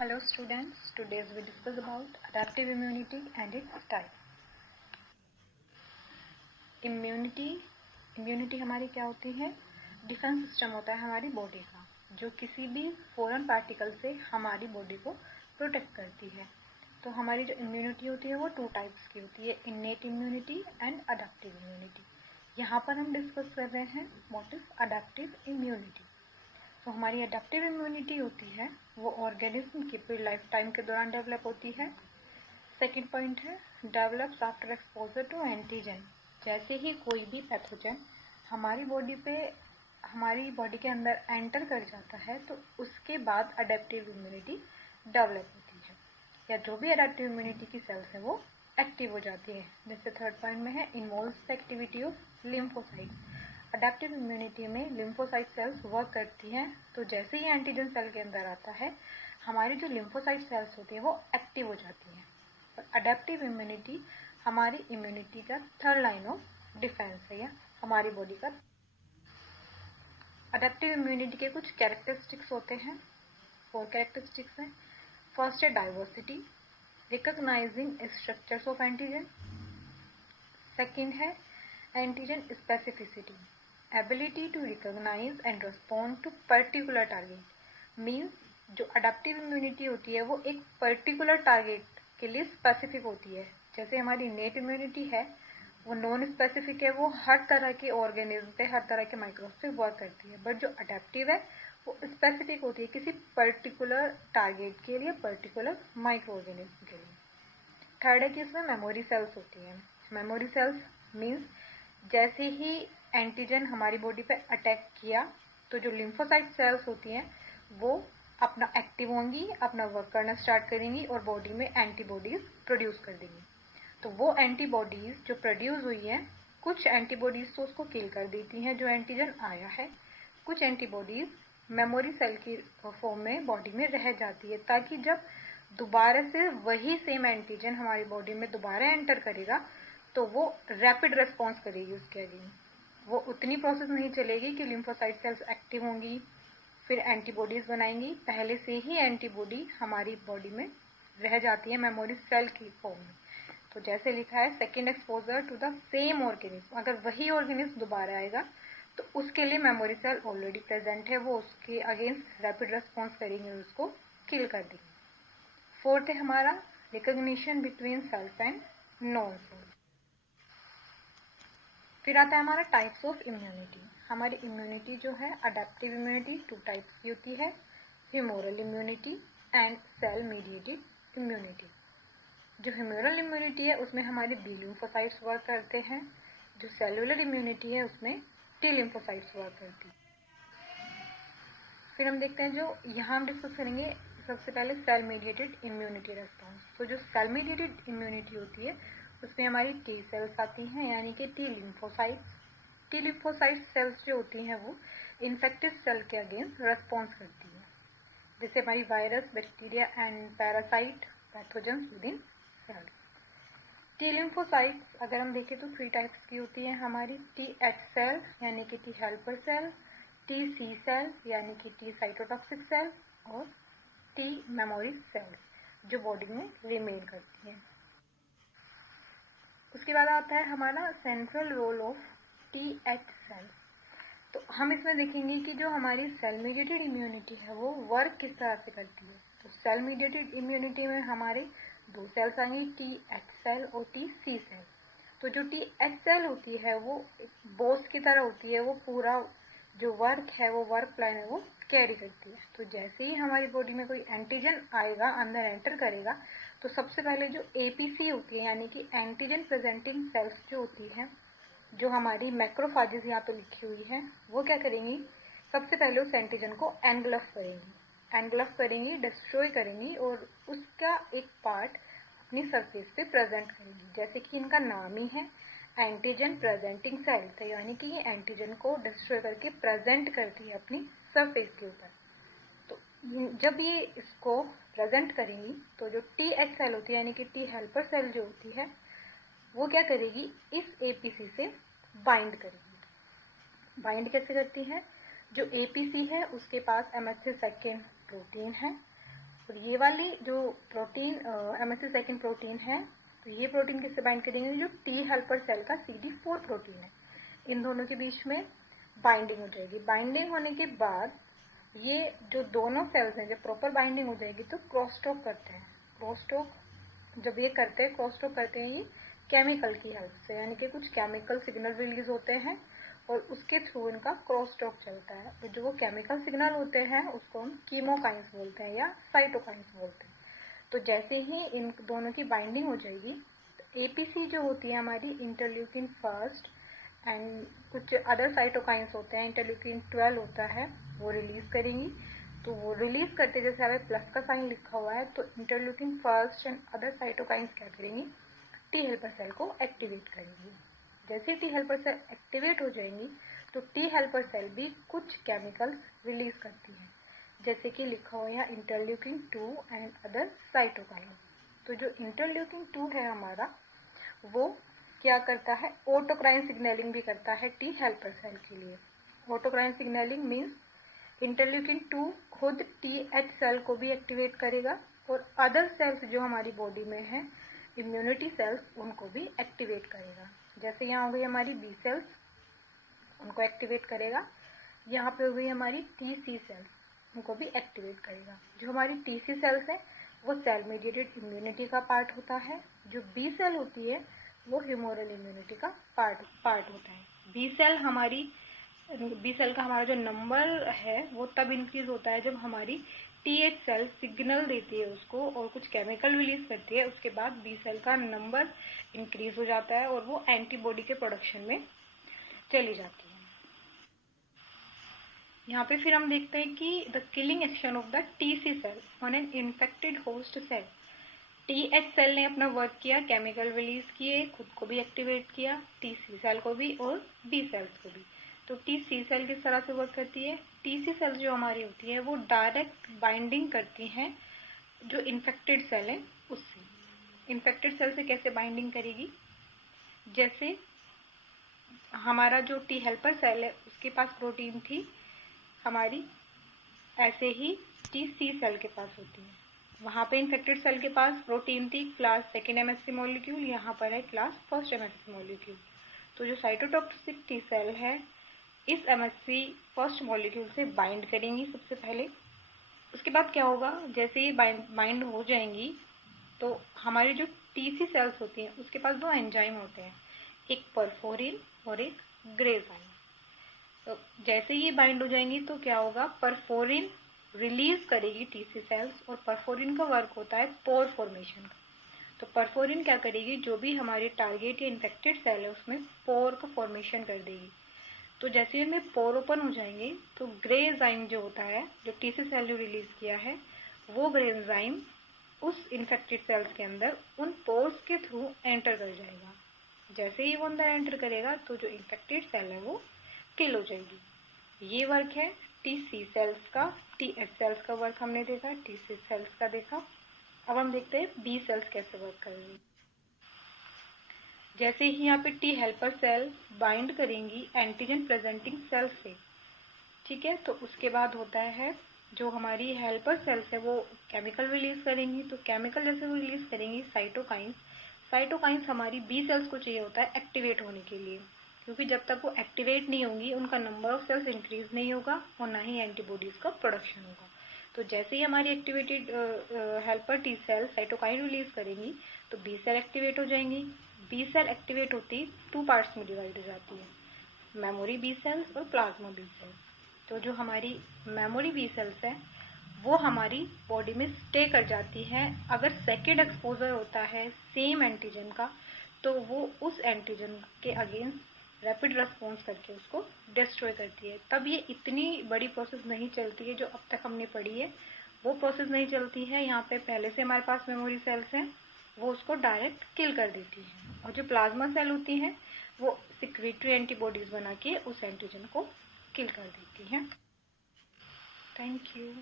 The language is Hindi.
Hello students, today we discuss about adaptive immunity and its type. Immunity हमारी क्या होती है? डिफेंस सिस्टम होता है हमारी बॉडी का, जो किसी भी फॉरेन पार्टिकल से हमारी बॉडी को प्रोटेक्ट करती है। तो हमारी जो इम्यूनिटी होती है वो 2 टाइप्स की होती है, innate immunity and adaptive immunity. यहाँ पर हम डिस्कस कर रहे हैं व्हाट इज अडेप्टिव इम्यूनिटी। तो हमारी अडेप्टिव इम्यूनिटी होती है वो ऑर्गेनिज्म की पूरी लाइफ टाइम के दौरान डेवलप होती है। सेकेंड पॉइंट है develops after exposure to antigen. जैसे ही कोई भी पैथोजन हमारी बॉडी के अंदर एंटर कर जाता है तो उसके बाद अडेप्टिव इम्यूनिटी डेवलप होती है, या जो भी अडेप्टिव इम्यूनिटी की सेल्स है वो एक्टिव हो जाती है। जैसे थर्ड पॉइंट में है involves the activity of lymphocytes. Adaptive immunity में लिम्फोसाइट सेल्स वर्क करती हैं, तो जैसे ही एंटीजन सेल के अंदर आता है हमारी जो लिम्फोसाइट सेल्स होती है वो एक्टिव हो जाती हैं। और अडेप्टिव इम्यूनिटी हमारी इम्यूनिटी का थर्ड लाइन ऑफ डिफेंस है, या हमारी बॉडी का। अडेप्टिव इम्यूनिटी के कुछ कैरेक्टरिस्टिक्स होते हैं, 4 कैरेक्टरिस्टिक्स हैं। फर्स्ट है diversity, recognising structures of antigen. Second है antigen specificity, ability to recognize and respond to particular target। Means जो अडेप्टिव इम्यूनिटी होती है वो एक पर्टिकुलर टारगेट के लिए स्पेसिफिक होती है। जैसे हमारी इनेट इम्यूनिटी है वो नॉन स्पेसिफिक है, वो हर तरह के ऑर्गेनिज्म पे, हर तरह के माइक्रोब पे वर्क करती है। बट जो अडेप्टिव है वो स्पेसिफिक होती है किसी पर्टिकुलर टारगेट के लिए, पर्टिकुलर माइक्रो ऑर्गेनिज्म के लिए। थर्ड है कि इसमें मेमोरी सेल्स होती हैं। मेमोरी सेल्स मीन्स जैसे ही एंटीजन हमारी बॉडी पे अटैक किया तो जो लिम्फोसाइट सेल्स होती हैं वो अपना एक्टिव होंगी, अपना वर्क करना स्टार्ट करेंगी और बॉडी में एंटीबॉडीज प्रोड्यूस कर देंगी। तो वो एंटीबॉडीज जो प्रोड्यूस हुई है, कुछ एंटीबॉडीज तो उसको किल कर देती हैं जो एंटीजन आया है, कुछ एंटीबॉडीज मेमोरी सेल की फॉर्म में बॉडी में रह जाती है, ताकि जब दोबारा से वही सेम एंटीजन हमारी बॉडी में दोबारा एंटर करेगा तो वो रैपिड रेस्पॉन्स करेगी उसके अगेंस्ट। वो उतनी प्रोसेस नहीं चलेगी कि लिम्फोसाइट सेल्स एक्टिव होंगी फिर एंटीबॉडीज बनाएंगी। पहले से ही एंटीबॉडी हमारी बॉडी में रह जाती है मेमोरी सेल की फॉर्म में। तो जैसे लिखा है second exposure to the same organism, अगर वही ऑर्गेनिज्म दोबारा आएगा तो उसके लिए मेमोरी सेल ऑलरेडी प्रेजेंट है, वो उसके अगेंस्ट रैपिड रेस्पॉन्स करेंगे और उसको किल कर देंगे। फोर्थ है हमारा recognition between self and non self. फिर आता है हमारा टाइप्स ऑफ इम्यूनिटी। हमारी इम्यूनिटी जो है अडेप्टिव इम्यूनिटी 2 टाइप्स की होती है, humoral immunity and cell mediated immunity. जो ह्यूमोरल इम्यूनिटी है उसमें हमारे बी लिम्फोसाइट्स वर्क करते हैं, जो सेलुलर इम्यूनिटी है उसमें टी लिम्फोसाइट्स वर्क करती है। फिर हम देखते हैं जो यहाँ हम डिस्कस करेंगे सबसे पहले सेल मीडिएटेड इम्यूनिटी रेस्पॉन्स। तो जो सेल मीडिएटेड इम्यूनिटी होती है उसमें हमारी टी सेल्स आती हैं, यानी कि T lymphocytes. T lymphocyte cells जो होती हैं वो इन्फेक्टेड सेल के अगेंस्ट रेस्पॉन्स करती है, जैसे हमारी virus, bacteria and parasite pathogens within cell. T lymphocytes अगर हम देखें तो 3 टाइप्स की होती है हमारी, टी एच सेल यानी कि T helper cell, T C cell यानी कि टी साइटोटॉक्सिक सेल, और टी मेमोरी सेल जो बॉडी में रिमेन करती है। उसके बाद आता है हमारा central role of T H cell. तो हम इसमें देखेंगे कि जो हमारी सेल मीडिएटेड इम्यूनिटी है वो वर्क किस तरह से करती है। तो सेल मीडिएटेड इम्यूनिटी में हमारे 2 सेल्स आएंगी, टी एच सेल और टी सी सेल। तो जो टी एच सेल होती है वो बॉस की तरह होती है, वो पूरा जो वर्क है वो वर्क प्लान है वो कैरी करती है। तो जैसे ही हमारी बॉडी में कोई एंटीजन आएगा, अंदर एंटर करेगा, तो सबसे पहले जो एपीसी होती है यानी कि एंटीजन प्रेजेंटिंग सेल्स जो होती हैं, जो हमारी मैक्रोफाजेस यहाँ पे लिखी हुई है, वो क्या करेंगी, सबसे पहले उस एंटीजन को एनगल्फ करेंगी, डिस्ट्रॉय करेंगी और उसका एक पार्ट अपनी सरफेस पे प्रेजेंट करेंगी। जैसे कि इनका नाम ही है एंटीजन प्रेजेंटिंग सेल, तो यानी कि ये एंटीजन को डिस्ट्रॉय करके प्रेजेंट करती है अपनी सरफेस के ऊपर। तो जब ये इसको प्रेजेंट करेंगी तो जो टी एच सेल होती है यानी कि टी हेल्पर सेल जो होती है वो क्या करेगी, इस एपीसी से बाइंड करेगी। बाइंड कैसे करती है, जो एपीसी है उसके पास MHC2 प्रोटीन है, और ये वाली जो प्रोटीन MHC सेकेंड प्रोटीन है, तो ये प्रोटीन किससे बाइंड करेंगे, जो टी हेल्पर सेल का CD4 प्रोटीन है, इन दोनों के बीच में बाइंडिंग हो जाएगी। बाइंडिंग होने के बाद ये जो दोनों सेल्स हैं, जब प्रॉपर बाइंडिंग हो जाएगी तो क्रॉसटॉक करते हैं। क्रॉसटॉक जब ये करते हैं, क्रॉसटॉक करते हैं ये केमिकल की हेल्प से, यानी कि कुछ केमिकल सिग्नल रिलीज होते हैं और उसके थ्रू इनका क्रॉसटॉक चलता है। तो जो वो केमिकल सिग्नल होते हैं उसको हम कीमोकाइंस बोलते हैं या साइटोकाइंस बोलते हैं। तो जैसे ही इन दोनों की बाइंडिंग हो जाएगी, तो APC जो होती है हमारी, इंटरल्यूकिन फर्स्ट, एंड कुछ अदर साइटोकाइंस होते हैं, इंटरल्यूकिन 12 होता है, वो रिलीज करेंगी। तो वो रिलीज करते, जैसे हमें प्लस का साइन लिखा हुआ है, तो interleukin first and other cytokines क्या करेंगी, टी हेल्पर सेल को एक्टिवेट करेंगी। जैसे टी हेल्पर सेल एक्टिवेट हो जाएंगी तो टी हेल्पर सेल भी कुछ केमिकल रिलीज करती है, जैसे कि लिखा हुआ है इंटरल्यूकिन 2 एंड अदर साइटोकाइन। तो जो इंटरल्यूकिन 2 है हमारा, वो क्या करता है, ऑटोक्राइन सिग्नलिंग भी करता है टी हेल्पर सेल के लिए। ऑटोक्राइन सिग्नलिंग मीन्स इंटरल्यूकिन 2 खुद TH सेल को भी एक्टिवेट करेगा और अदर सेल्स जो हमारी बॉडी में है, इम्यूनिटी सेल्स, उनको भी एक्टिवेट करेगा। जैसे यहाँ हो गई हमारी B सेल्स, उनको एक्टिवेट करेगा। यहाँ पे हो गई हमारी TC सेल्स, उनको भी एक्टिवेट करेगा। जो हमारी TC सेल्स है वो सेल मीडिएटेड इम्यूनिटी का पार्ट होता है। जो B सेल होती है वो ह्यूमोरल इम्यूनिटी का पार्ट होता है। B सेल का हमारा जो नंबर है वो तब इंक्रीज होता है जब हमारी TH सेल सिग्नल देती है उसको और कुछ केमिकल रिलीज करती है। उसके बाद B सेल का नंबर इंक्रीज हो जाता है और वो एंटीबॉडी के प्रोडक्शन में चली जाती है। यहाँ पे फिर हम देखते हैं कि the killing action of the TC cell on an infected host cell. TH cell ने अपना वर्क किया, केमिकल रिलीज किए, खुद को भी एक्टिवेट किया, TC सेल को भी और B सेल्स को भी। तो TC सेल किस तरह से वर्क करती है, TC सेल जो हमारी होती है वो डायरेक्ट बाइंडिंग करती हैं जो इन्फेक्टेड सेल है उससे। इन्फेक्टेड सेल से कैसे बाइंडिंग करेगी, जैसे हमारा जो टी हेल्पर सेल है उसके पास प्रोटीन थी हमारी, ऐसे ही TC सेल के पास होती है। वहाँ पे इन्फेक्टेड सेल के पास प्रोटीन थी क्लास सेकेंड MHC मॉलिक्यूल, यहाँ पर है क्लास फर्स्ट MHC मॉलिक्यूल। तो जो साइटोटॉक्सिक टी सेल है इस MHC फर्स्ट मॉलिक्यूल से बाइंड करेंगी सबसे पहले। उसके बाद क्या होगा, जैसे ही बाइंड हो जाएंगी तो हमारी जो TC सेल्स होती हैं उसके पास दो एंजाइम होते हैं, एक परफोरिन और एक ग्रेजाइम। तो जैसे ही बाइंड हो जाएंगी तो क्या होगा, परफोरिन रिलीज करेगी TC सेल्स, और परफोरिन का वर्क होता है पोर फॉर्मेशन का। तो परफोरिन क्या करेगी, जो भी हमारे टारगेट या इन्फेक्टेड सेल है उसमें पोर का फॉर्मेशन कर देगी। तो जैसे ही इनमें पोर ओपन हो जाएंगे तो ग्रेजाइम जो होता है, जो TC सेल ने रिलीज किया है, वो ग्रेजाइम उस इन्फेक्टेड सेल्स के अंदर उन पोर्स के थ्रू एंटर कर जाएगा। जैसे ही वो अंदर एंटर करेगा तो जो इन्फेक्टेड सेल है वो किल हो जाएगी। ये वर्क है TC सेल्स का। TH सेल्स का वर्क हमने देखा, TC सेल्स का देखा। अब हम देखते हैं B सेल्स कैसे वर्क करेंगी। जैसे ही यहाँ पे टी हेल्पर सेल बाइंड करेंगी एंटीजन प्रेजेंटिंग सेल से, ठीक है, तो उसके बाद होता है जो हमारी हेल्पर सेल्स है वो केमिकल रिलीज करेंगी। तो केमिकल जैसे वो रिलीज करेंगी साइटोकाइंस हमारी B सेल्स को चाहिए होता है एक्टिवेट होने के लिए, क्योंकि जब तक वो एक्टिवेट नहीं होंगी उनका नंबर ऑफ सेल्स इंक्रीज नहीं होगा और ना ही एंटीबॉडीज का प्रोडक्शन होगा। तो जैसे ही हमारी activated helper T cell cytokine release करेंगी तो B सेल एक्टिवेट हो जाएंगी। B सेल एक्टिवेट होती 2 पार्ट्स में डिवाइड हो जाती है, मेमोरी B सेल्स और प्लाज्मा B सेल्स। तो जो हमारी मेमोरी B सेल्स है वो हमारी बॉडी में स्टे कर जाती हैं। अगर सेकेंड एक्सपोजर होता है सेम एंटीजन का तो वो उस एंटीजन के अगेंस्ट रैपिड रेस्पॉन्स करके उसको डिस्ट्रॉय करती है। तब ये इतनी बड़ी प्रोसेस नहीं चलती है जो अब तक हमने पढ़ी है, वो प्रोसेस नहीं चलती है। यहाँ पे पहले से हमारे पास मेमोरी सेल्स हैं, वो उसको डायरेक्ट किल कर देती हैं। और जो प्लाज्मा सेल होती हैं वो सिक्रेटरी एंटीबॉडीज बना के उस एंटीजन को किल कर देती हैं। Thank you.